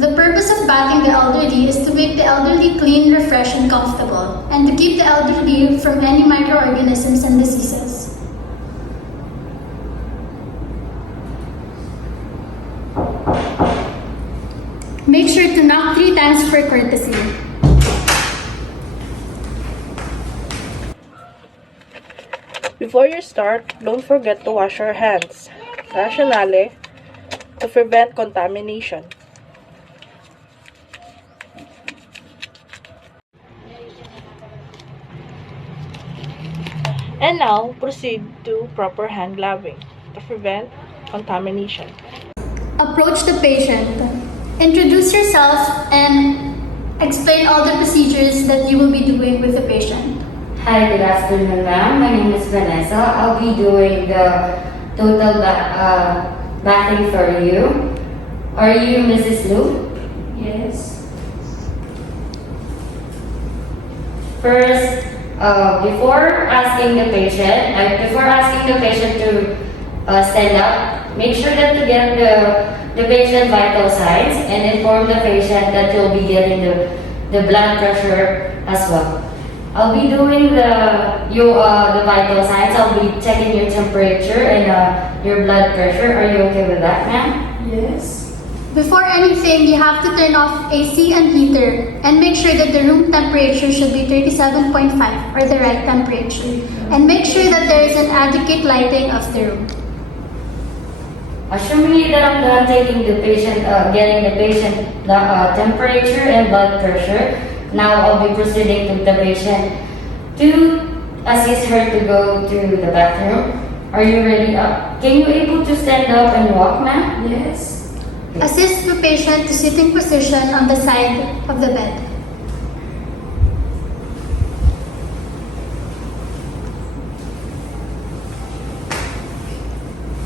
The purpose of bathing the elderly is to make the elderly clean, refreshed, and comfortable, and to keep the elderly from any microorganisms and diseases. Make sure to knock 3 times for courtesy. Before you start, don't forget to wash your hands. Rationale, to prevent contamination. And now, proceed to proper hand gloving to prevent contamination. Approach the patient. Introduce yourself and explain all the procedures that you will be doing with the patient. Hi, good afternoon, ma'am. My name is Vanessa. I'll be doing the total bathing for you. Are you Mrs. Lu? Yes. First, before asking the patient to stand up, make sure that to get the patient vital signs and inform the patient that you'll be getting the blood pressure as well. I'll be doing the vital signs. I'll be checking your temperature and your blood pressure. Are you okay with that, ma'am? Yes. Before anything, you have to turn off AC and heater and make sure that the room temperature should be 37.5 or the right temperature. And make sure that there is an adequate lighting of the room. Assuming that I'm done taking the patient, getting the patient temperature and blood pressure, now I'll be proceeding to the patient to assist her to go to the bathroom. Are you ready? Can you able to stand up and walk, ma'am? Yes. Assist the patient to sitting position on the side of the bed.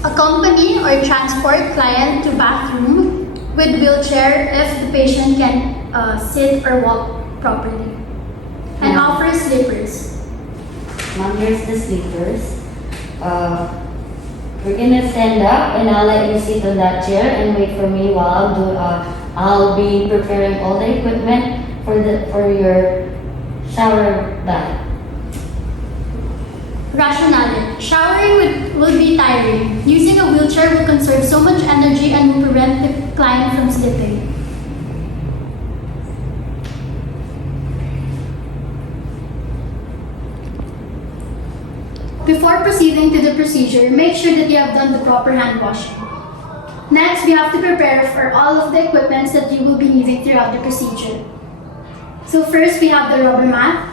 Accompany or transport client to bathroom with wheelchair if the patient can sit or walk properly. And offer slippers. Ma'am, here's the sleepers. We're gonna stand up and I'll let you sit on that chair and wait for me while I'll be preparing all the equipment for your shower bath. Rationale. Showering will be tiring. Using a wheelchair will conserve so much energy and will prevent the client from slipping. Before proceeding to the procedure, make sure that you have done the proper hand washing. Next, we have to prepare for all of the equipments that you will be needing throughout the procedure. So first, we have the rubber mat,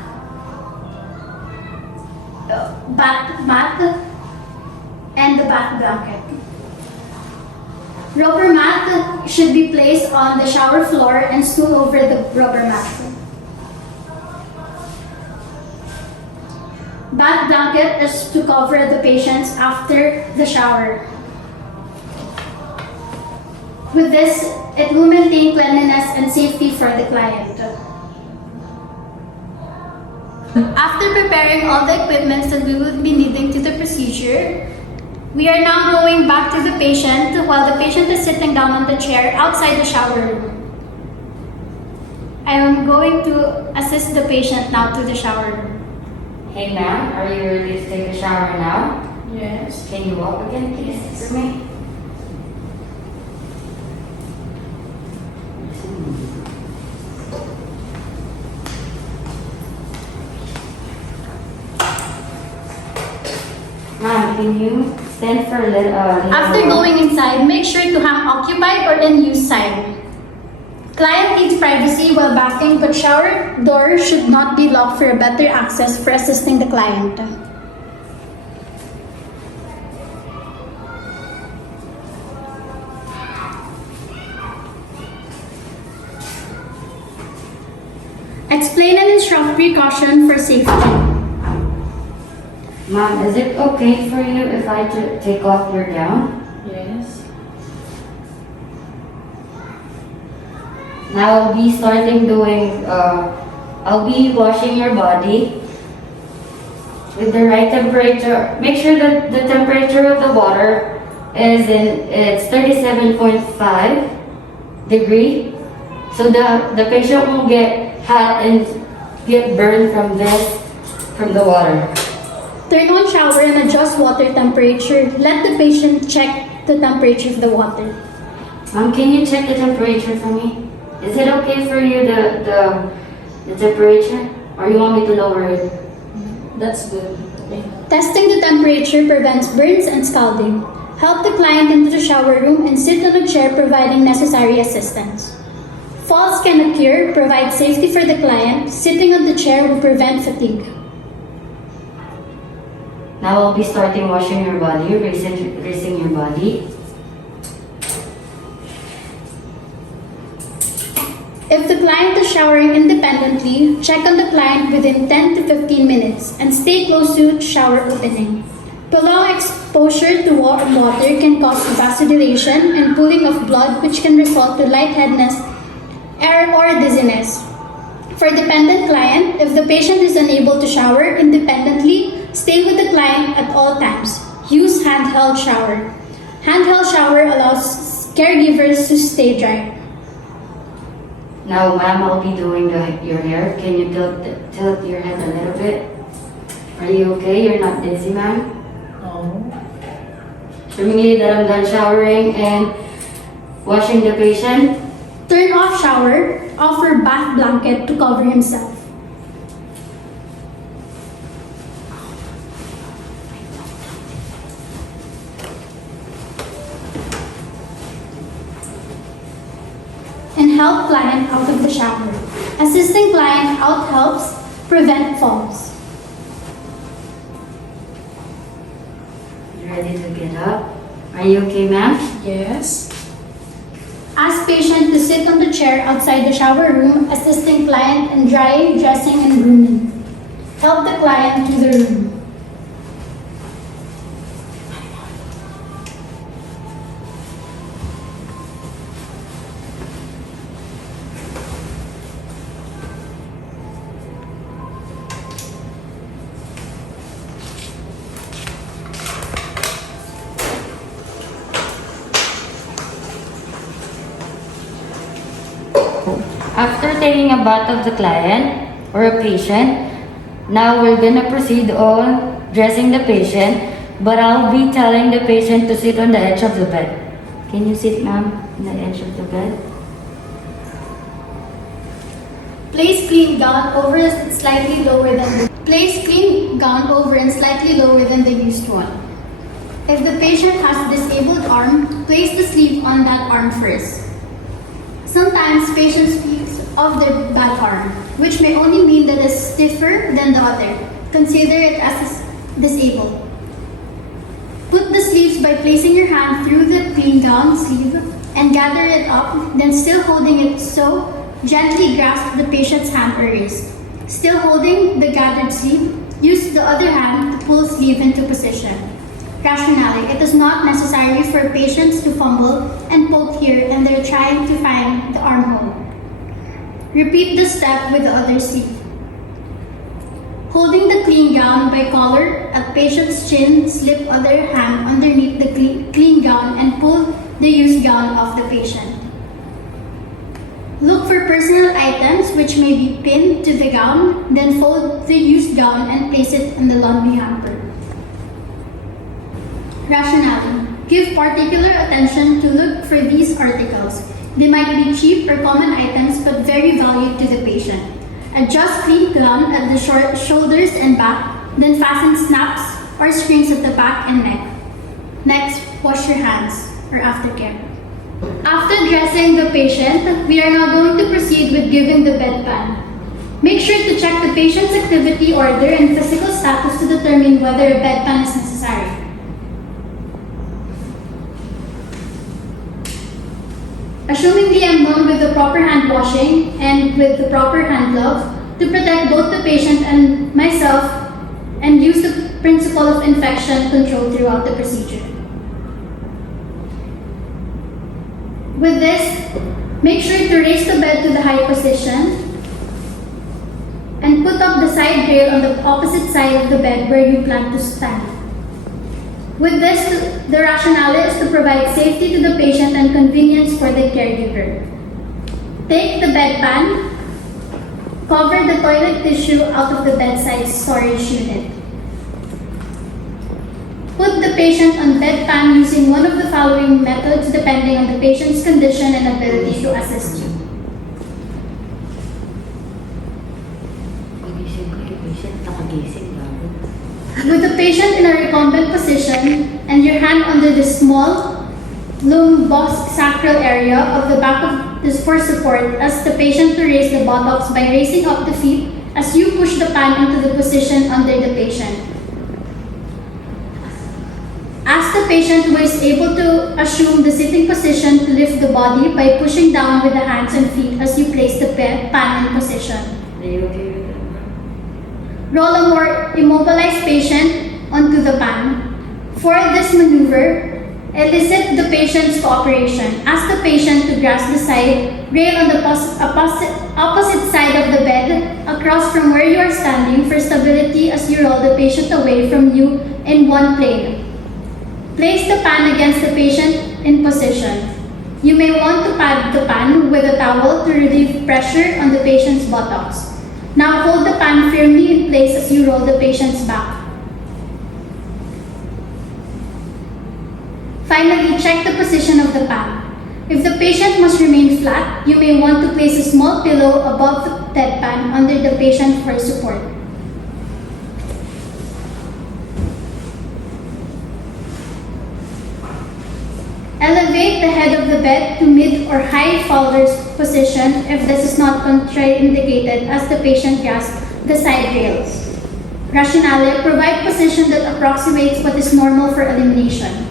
bath mat, and the bath blanket. Rubber mat should be placed on the shower floor and stool over the rubber mat. Bath blanket is to cover the patients after the shower. With this, it will maintain cleanliness and safety for the client. After preparing all the equipment that we will be needing to the procedure, we are now going back to the patient while the patient is sitting down on the chair outside the shower room. I am going to assist the patient now to the shower room. Hey, ma'am, are you ready to take a shower now? Yes. Can you walk again, please, for me? Ma'am, can you stand for a little? After going inside, make sure to hang occupied or in use sign. Client needs privacy while bathing, but shower door should not be locked for a better access for assisting the client. Explain and instruct precaution for safety. Ma'am, is it okay for you if I take off your gown? Yes. Now I'll be starting doing, I'll be washing your body with the right temperature. Make sure that the temperature of the water is it's 37.5 degree. so the patient won't get hot and get burned from the water. Turn on shower and adjust water temperature. Let the patient check the temperature of the water. Ma'am, can you check the temperature for me? Is it okay for you, the temperature? Or you want me to lower it? That's good. Okay. Testing the temperature prevents burns and scalding. Help the client into the shower room and sit on a chair providing necessary assistance. Falls can occur, provide safety for the client. Sitting on the chair will prevent fatigue. Now I'll be starting washing your body, raising your body. If the client is showering independently, check on the client within 10 to 15 minutes and stay close to shower opening. Prolonged exposure to warm water can cause vasodilation and pooling of blood, which can result to lightheadedness or dizziness. For dependent client, if the patient is unable to shower independently, stay with the client at all times. Use handheld shower. Handheld shower allows caregivers to stay dry. Now, ma'am, I'll be doing your hair. Can you tilt your head a little bit? Are you okay? You're not dizzy, ma'am? No. Swimmingly that I'm done showering and washing the patient. Turn off shower. Offer bath blanket to cover himself. And help client out of the shower. Assisting client out helps prevent falls. You ready to get up? Are you okay, ma'am? Yes. Ask patient to sit on the chair outside the shower room, assisting client in drying, dressing, and grooming. Help the client to the room. After taking a bath of the client or a patient, now we're gonna proceed on dressing the patient, but I'll be telling the patient to sit on the edge of the bed. Can you sit, ma'am, on the edge of the bed? Place clean gown over and slightly lower than the used one. If the patient has a disabled arm, place the sleeve on that arm first. Sometimes patients speak of their bad arm, which may only mean that it's stiffer than the other. Consider it as disabled. Put the sleeves by placing your hand through the clean gown sleeve and gather it up, then still holding it so, gently grasp the patient's hand or wrist. Still holding the gathered sleeve, use the other hand to pull sleeve into position. Rationale: it is not necessary for patients to fumble and poke here and they're trying to find the armhole. Repeat the step with the other sleeve. Holding the clean gown by collar at patient's chin, slip other hand underneath the clean gown and pull the used gown off the patient. Look for personal items which may be pinned to the gown, then fold the used gown and place it in the laundry hamper. Rationale: give particular attention to look for these articles. They might be cheap or common items but very valued to the patient. Adjust clean gown at the shoulders and back, then fasten snaps or strings at the back and neck. Next, wash your hands or aftercare. After dressing the patient, we are now going to proceed with giving the bedpan. Make sure to check the patient's activity order and physical status to determine whether a bedpan is necessary. Assumingly I'm done with the proper hand washing and with the proper hand glove to protect both the patient and myself and use the principle of infection control throughout the procedure. With this, make sure to raise the bed to the high position and put up the side rail on the opposite side of the bed where you plan to stand. With this, the rationale is to provide safety to the patient and convenience for the caregiver. Take the bedpan, cover the toilet tissue out of the bedside storage unit. Put the patient on bedpan using one of the following methods depending on the patient's condition and ability to assist you. With the patient in a recumbent position and your hand under the small lumbosacral area of the back of this for support, ask the patient to raise the buttocks by raising up the feet as you push the pan into the position under the patient. Ask the patient who is able to assume the sitting position to lift the body by pushing down with the hands and feet as you place the pan in position. Are you okay with that? Roll a more immobilized patient onto the pan. For this maneuver, elicit the patient's cooperation. Ask the patient to grasp the side rail on the opposite side of the bed across from where you are standing for stability as you roll the patient away from you in one plane. Place the pan against the patient in position. You may want to pad the pan with a towel to relieve pressure on the patient's buttocks. Now hold the pan firmly in place as you roll the patient's back. Finally, check the position of the pan. If the patient must remain flat, you may want to place a small pillow above the bedpan under the patient for support. Elevate the head of the bed to mid or high follower's position if this is not contraindicated as the patient grasps the side rails. Rationale, provide position that approximates what is normal for elimination.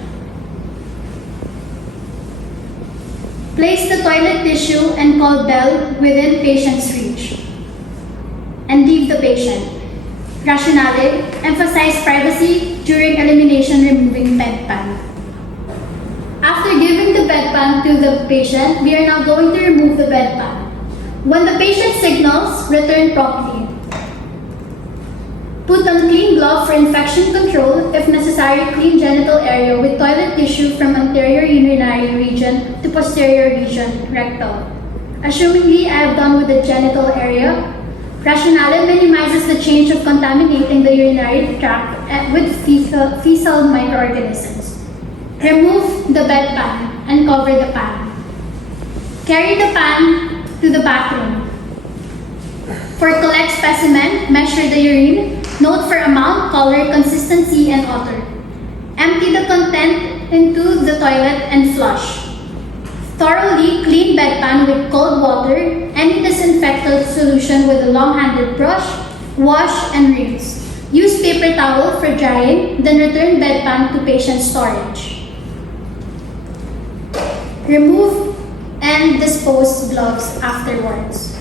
Place the toilet tissue and call bell within patient's reach. And leave the patient. Rationale, emphasize privacy during elimination removing bedpan. After giving the bedpan to the patient, we are now going to remove the bedpan. When the patient signals, return promptly. Put on clean glove for infection control. If necessary, clean genital area with toilet tissue from anterior urinary region to posterior region, rectal. Assumingly, I have done with the genital area. Rationale minimizes the change of contaminating the urinary tract with fecal microorganisms. Remove the bedpan and cover the pan. Carry the pan to the bathroom. For collect specimen, measure the urine, note for amount, color, consistency, and odor. Empty the content into the toilet and flush. Thoroughly clean bedpan with cold water, any disinfectant solution with a long-handled brush, wash and rinse. Use paper towel for drying, then return bedpan to patient storage. Remove and dispose gloves afterwards.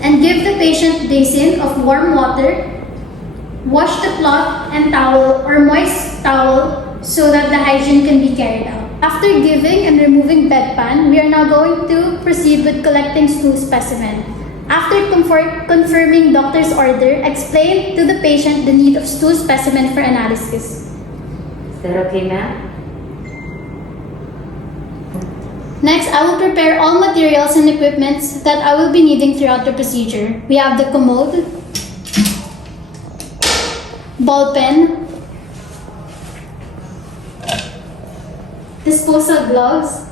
And give the patient basin of warm water. Wash the cloth and towel or moist towel so that the hygiene can be carried out. After giving and removing bedpan, we are now going to proceed with collecting stool specimen. After confirming doctor's order, explain to the patient the need of stool specimen for analysis. Is that okay, ma'am? Next, I will prepare all materials and equipments that I will be needing throughout the procedure. We have the commode, ball pen, disposal gloves,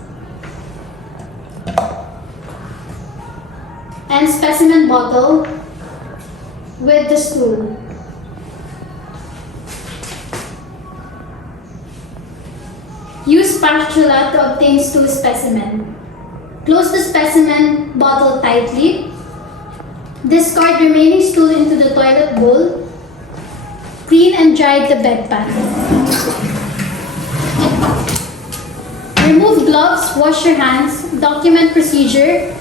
and specimen bottle with the stool. Use spatula to obtain stool specimen. Close the specimen bottle tightly. Discard remaining stool into the toilet bowl. Clean and dry the bedpan. Remove gloves, wash your hands, document procedure,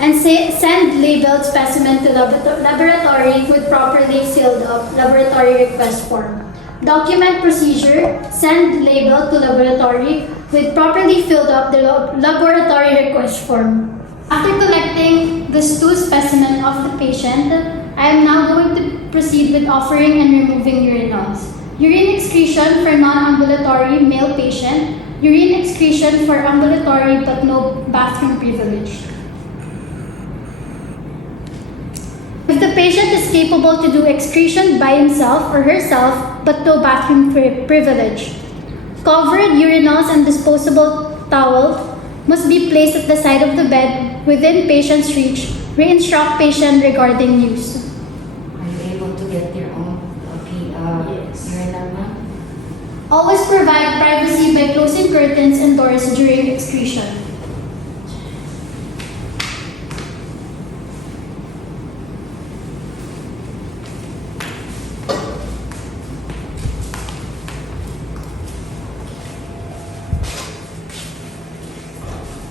and send labeled specimen to laboratory with properly filled up laboratory request form. Document procedure, send label to laboratory with properly filled up the laboratory request form. After collecting the stool specimen of the patient, I am now going to proceed with offering and removing urinals. Urine excretion for non-ambulatory male patient, urine excretion for ambulatory but no bathroom privilege. is capable to do excretion by himself or herself, but no bathroom privilege. Covered urinals and disposable towels must be placed at the side of the bed within patient's reach. Re-instruct patient regarding use. Are you able to get your own Yes. urinal, ma'am? Always provide privacy by closing curtains and doors during excretion.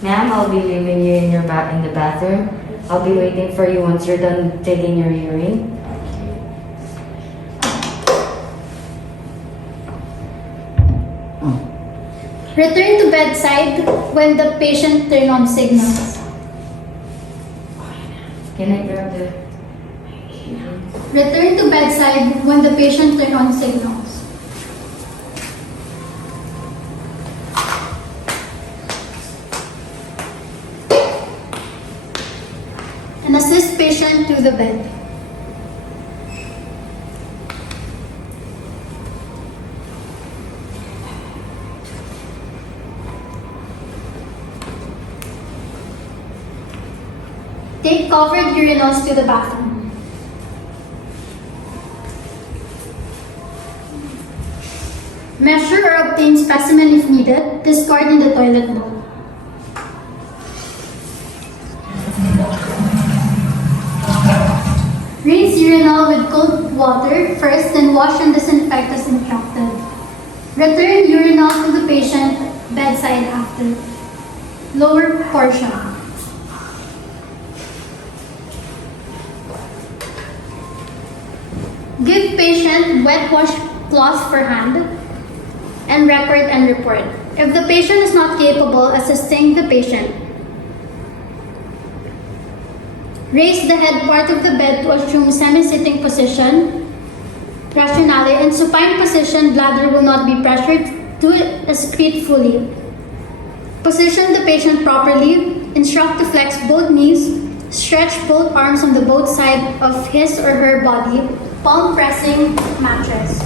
Ma'am, I'll be leaving you in in the bathroom. I'll be waiting for you once you're done taking your urine. Return to bedside when the patient turn on signals. Can I grab the... Return to bedside when the patient turn on signals. And assist patient to the bed. Take covered urinals to the bathroom. Measure or obtain specimen if needed. Discard in the toilet bowl. Rinse urinal with cold water first, then wash and disinfect as instructed. Return urinal to the patient bedside after. Lower portion. Give patient wet washcloth for hand and record and report. If the patient is not capable, assisting the patient. Raise the head part of the bed to assume semi-sitting position. Rationale, in supine position, bladder will not be pressured to excrete fully. Position the patient properly. Instruct to flex both knees. Stretch both arms on the both sides of his or her body. Palm pressing mattress.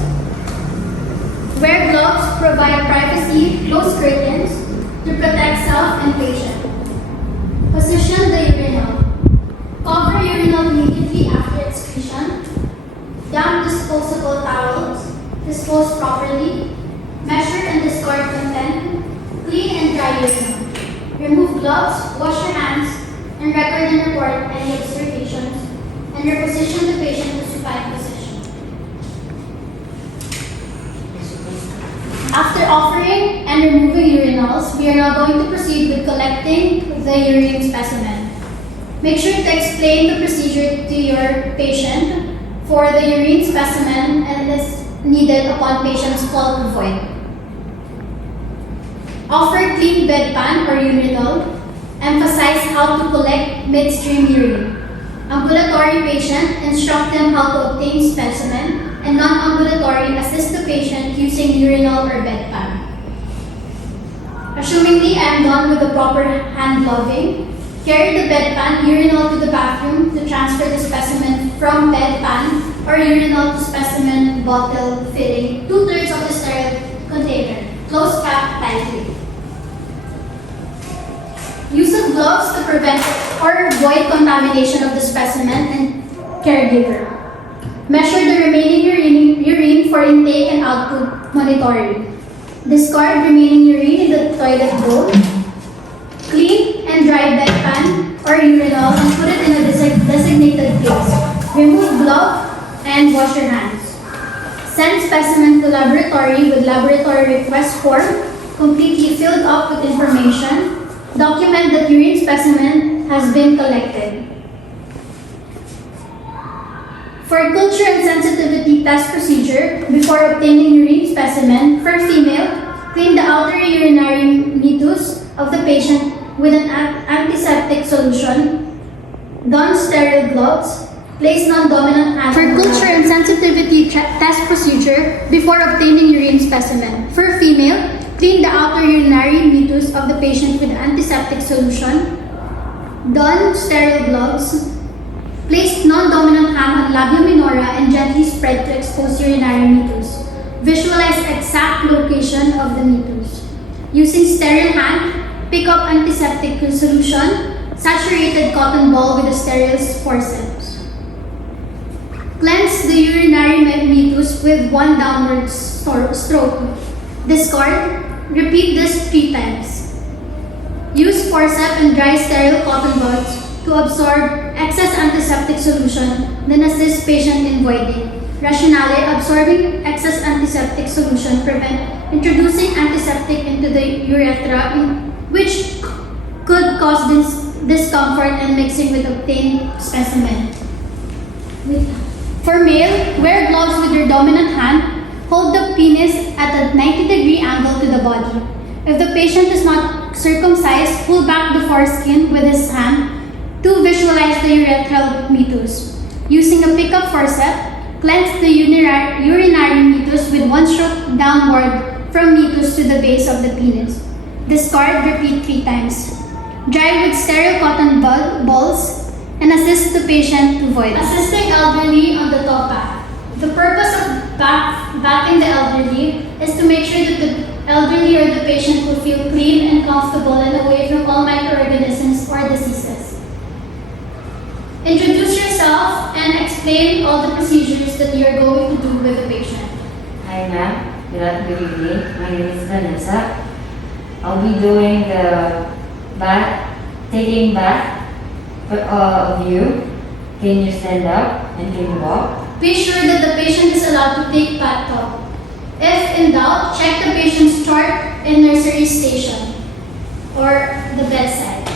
Wear gloves, provide privacy, close curtains to protect self and patient. Position the urinal. Cover urinal immediately after excretion. Damp disposable towels. Dispose properly. Measure and discard content. Clean and dry urinal. Remove gloves, wash your hands, and record and report any observations, and reposition the patient to supine position. After offering and removing urinals, we are now going to proceed with collecting the urine specimen. Make sure to explain the procedure to your patient for the urine specimen and is needed upon patient's call to void. Offer clean bedpan or urinal. Emphasize how to collect midstream urine. Ambulatory patient, instruct them how to obtain specimen, and non-ambulatory, assist the patient using urinal or bedpan. Assumingly I am done with the proper hand gloving, carry the bedpan urinal to the bathroom to transfer the specimen from bedpan or urinal to specimen bottle filling 2/3 of the sterile container. Close cap tightly. Use of gloves to prevent or avoid contamination of the specimen and caregiver. Measure the remaining urine for intake and output monitoring. Discard remaining urine in the toilet bowl. Clean and dry bedpan or urinal and put it in a designated place. Remove glove and wash your hands. Send specimen to laboratory with laboratory request form completely filled up with information. Document that urine specimen has been collected. For culture and sensitivity test procedure, before obtaining urine specimen, for female, clean the outer urinary meatus of the patient with an antiseptic solution. Don sterile gloves. Place non-dominant hand. For culture and sensitivity test procedure, before obtaining urine specimen, for female, clean the outer urinary meatus of the patient with antiseptic solution. Don sterile gloves. Place non-dominant hand on labia minora and gently spread to expose urinary meatus. Visualize exact location of the meatus. Using sterile hand, pick up antiseptic solution, saturated cotton ball with a sterile forceps. Cleanse the urinary meatus with one downward stroke. Discard. Repeat this 3 times. Use forceps and dry sterile cotton buds to absorb excess antiseptic solution, then assist patient in voiding. Rationale, absorbing excess antiseptic solution prevent introducing antiseptic into the urethra, which could cause discomfort and mixing with obtained specimen. For male, wear gloves with your dominant hand. Hold the penis at a 90-degree angle to the body. If the patient is not circumcised, pull back the foreskin with his hand to visualize the urethral meatus. Using a pickup forceps, cleanse the urinary meatus with one stroke downward from meatus to the base of the penis. Discard, repeat 3 times. Dry with sterile cotton balls and assist the patient to void. Assisting elderly on the top bath. The purpose of bathing the elderly is to make sure that the elderly or the patient will feel clean and comfortable and away from all microorganisms or diseases. Introduce yourself and explain all the procedures that you are going to do with the patient. Hi ma'am, good evening. My name is Vanessa. I'll be doing the taking bath of you. Can you stand up and can you walk? Be sure that the patient is allowed to take bathtub. If in doubt, check the patient's chart in nursery station or the bedside.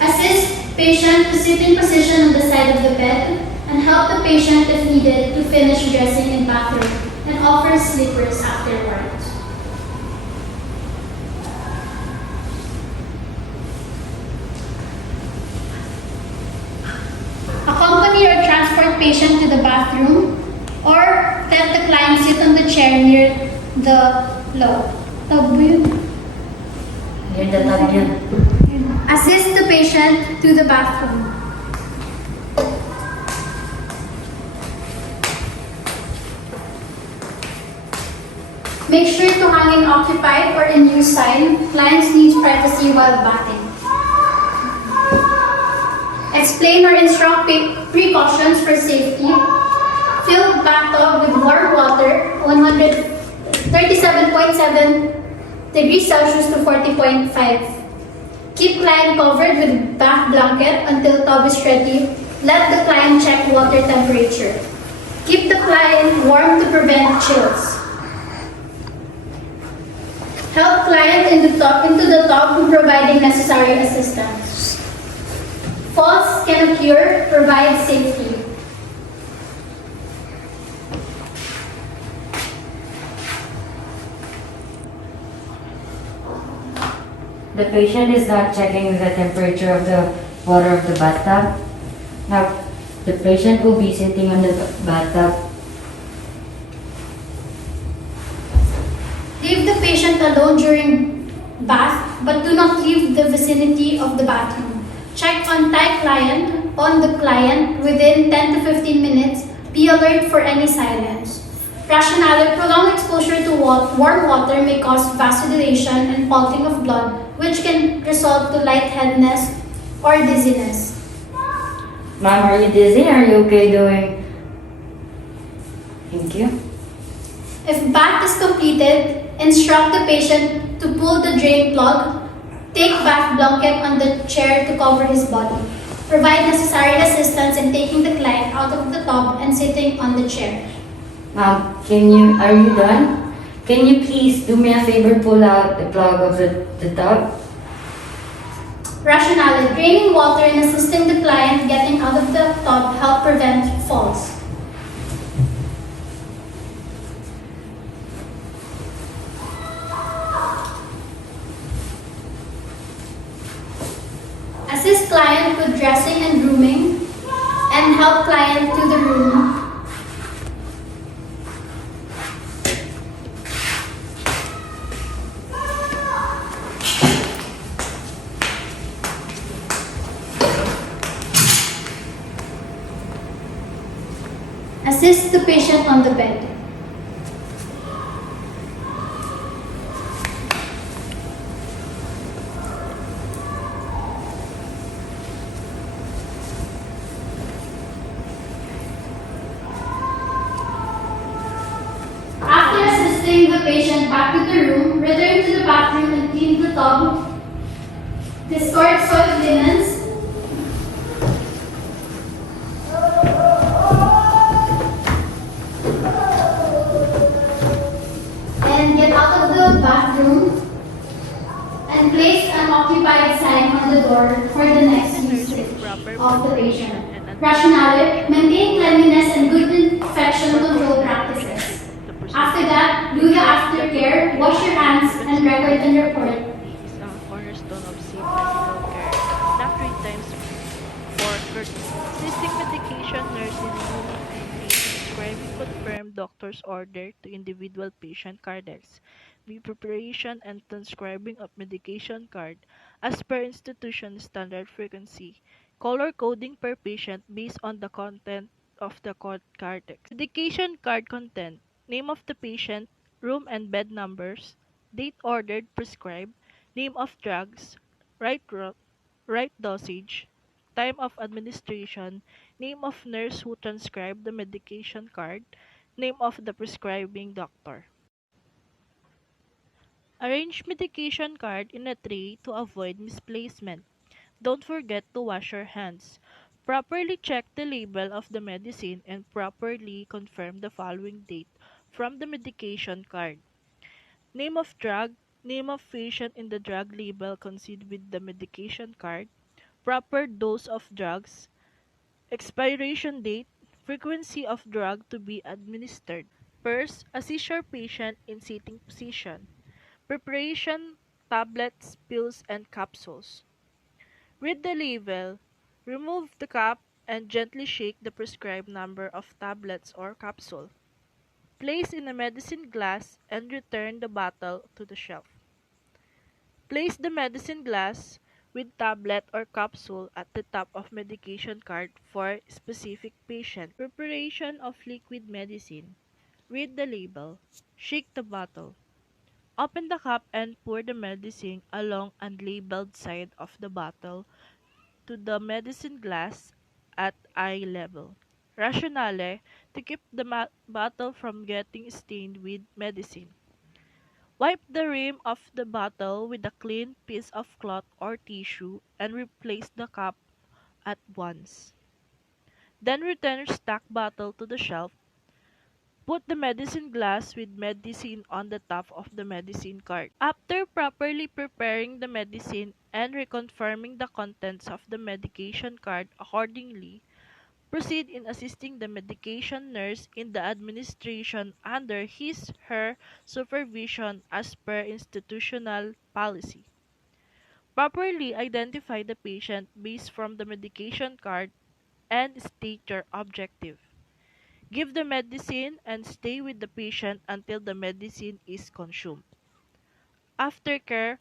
Assist patient to sit in position on the side of the bed and help the patient if needed to finish dressing in bathroom and offer slippers afterwards. Accompany or transport patient to the bathroom or let the client sit on the chair near the tub. Near the tub yun. Assist the patient to the bathroom. Make sure to hang in occupied or in use sign. Clients need privacy while bathing. Explain or instruct precautions for safety. Fill bathtub with warm water, 137.7 degrees Celsius to 40.5. Keep client covered with bath blanket until tub is ready. Let the client check water temperature. Keep the client warm to prevent chills. Help client into the tub providing necessary assistance. Falls can occur, provide safety. The patient is not checking the temperature of the water of the bathtub. Now, the patient will be sitting on the bathtub. Leave the patient alone during bath, but do not leave the vicinity of the bathroom. Check on the client within 10 to 15 minutes. Be alert for any silence. Rationale, prolonged exposure to warm water may cause vasodilation and faulting of blood, which can result to lightheadedness or dizziness. Ma'am, are you dizzy? Are you okay doing? Thank you. If bath is completed, instruct the patient to pull the drain plug. Take bath blanket on the chair to cover his body. Provide necessary assistance in taking the client out of the tub and sitting on the chair. Ma'am, are you done? Can you please do me a favor, pull out the plug of the tub? Rationale, draining water and assisting the client getting out of the tub help prevent falls. Assist client with dressing and grooming and help client to the room. Assist the patient on the bed. After assisting the patient back to the room, return to the bathroom and clean the tub. Discard soiled linens. And get out of the bathroom and place an occupied sign on the door for the next usage of the patient. Rationale, maintain cleanliness and good infection control practices. After that, do the aftercare, wash your hands, and record and report. Is a cornerstone of safe medical care. Knock 3 times for courtesy. Assisting medication nurse in removing and prescribing confirmed doctor's order to individual patient cards. Be preparation and transcribing of medication card as per institution standard frequency. Color coding per patient based on the content of the card text. Medication card content: name of the patient, room and bed numbers, date ordered, prescribed, name of drugs, right right dosage, time of administration, name of nurse who transcribed the medication card, name of the prescribing doctor. Arrange medication card in a tray to avoid misplacement. Don't forget to wash your hands. Properly check the label of the medicine and properly confirm the following date from the medication card. Name of drug, name of patient in the drug label coincide with the medication card, proper dose of drugs, expiration date, frequency of drug to be administered. First, assist your patient in sitting position. Preparation, tablets, pills, and capsules. Read the label. Remove the cap and gently shake the prescribed number of tablets or capsule. Place in a medicine glass and return the bottle to the shelf. Place the medicine glass with tablet or capsule at the top of medication card for specific patient. Preparation of liquid medicine. Read the label. Shake the bottle. Open the cap and pour the medicine along unlabeled side of the bottle to the medicine glass at eye level. Rationale: to keep the bottle from getting stained with medicine. Wipe the rim of the bottle with a clean piece of cloth or tissue and replace the cap at once. Then return stuck bottle to the shelf. Put the medicine glass with medicine on the top of the medicine cart. After properly preparing the medicine and reconfirming the contents of the medication card accordingly, proceed in assisting the medication nurse in the administration under his/her supervision as per institutional policy. Properly identify the patient based from the medication card and state your objective. Give the medicine and stay with the patient until the medicine is consumed. Aftercare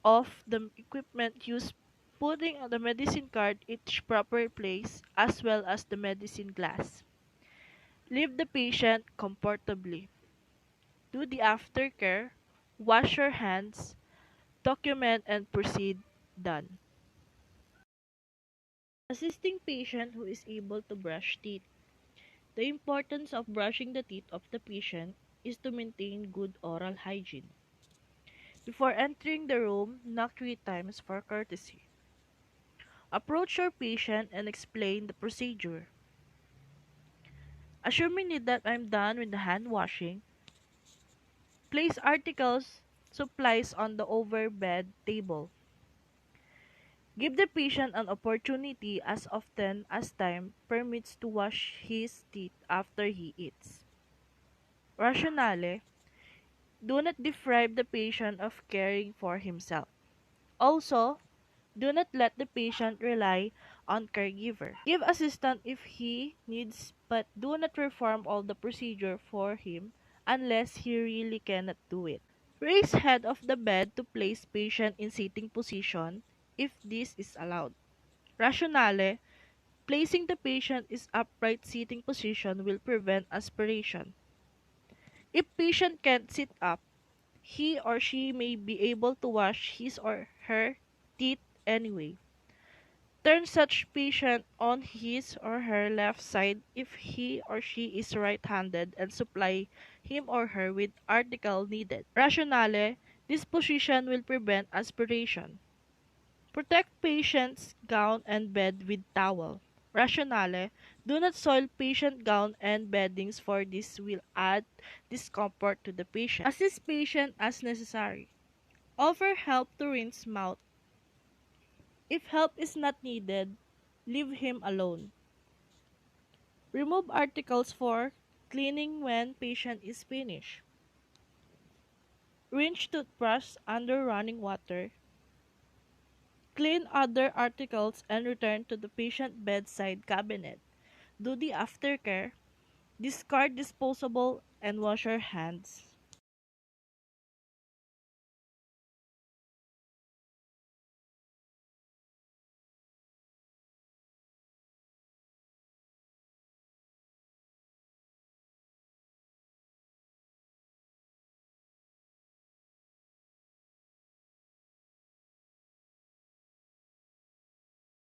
of the equipment used, putting the medicine card in its proper place as well as the medicine glass. Leave the patient comfortably. Do the aftercare, wash your hands, document and proceed done. Assisting patient who is able to brush teeth. The importance of brushing the teeth of the patient is to maintain good oral hygiene. Before entering the room, knock 3 times for courtesy. Approach your patient and explain the procedure. Assuming that I'm done with the hand washing, place articles, supplies on the overbed table. Give the patient an opportunity as often as time permits to wash his teeth after he eats. Rationale: do not deprive the patient of caring for himself. Also, do not let the patient rely on caregiver. Give assistance if he needs, but do not perform all the procedure for him unless he really cannot do it. Raise head of the bed to place patient in sitting position if this is allowed. Rationale: Placing the patient in upright sitting position will prevent aspiration. If patient can't sit up, he or she may be able to wash his or her teeth anyway. Turn such patient on his or her left side if he or she is right-handed and supply him or her with article needed. Rationale, this position will prevent aspiration. Protect patient's gown and bed with towel. Rationale, do not soil patient gown and beddings for this will add discomfort to the patient. Assist patient as necessary. Offer help to rinse mouth. If help is not needed, leave him alone. Remove articles for cleaning when patient is finished. Rinse toothbrush under running water. Clean other articles and return to the patient bedside cabinet. Do the aftercare. Discard disposable and wash your hands.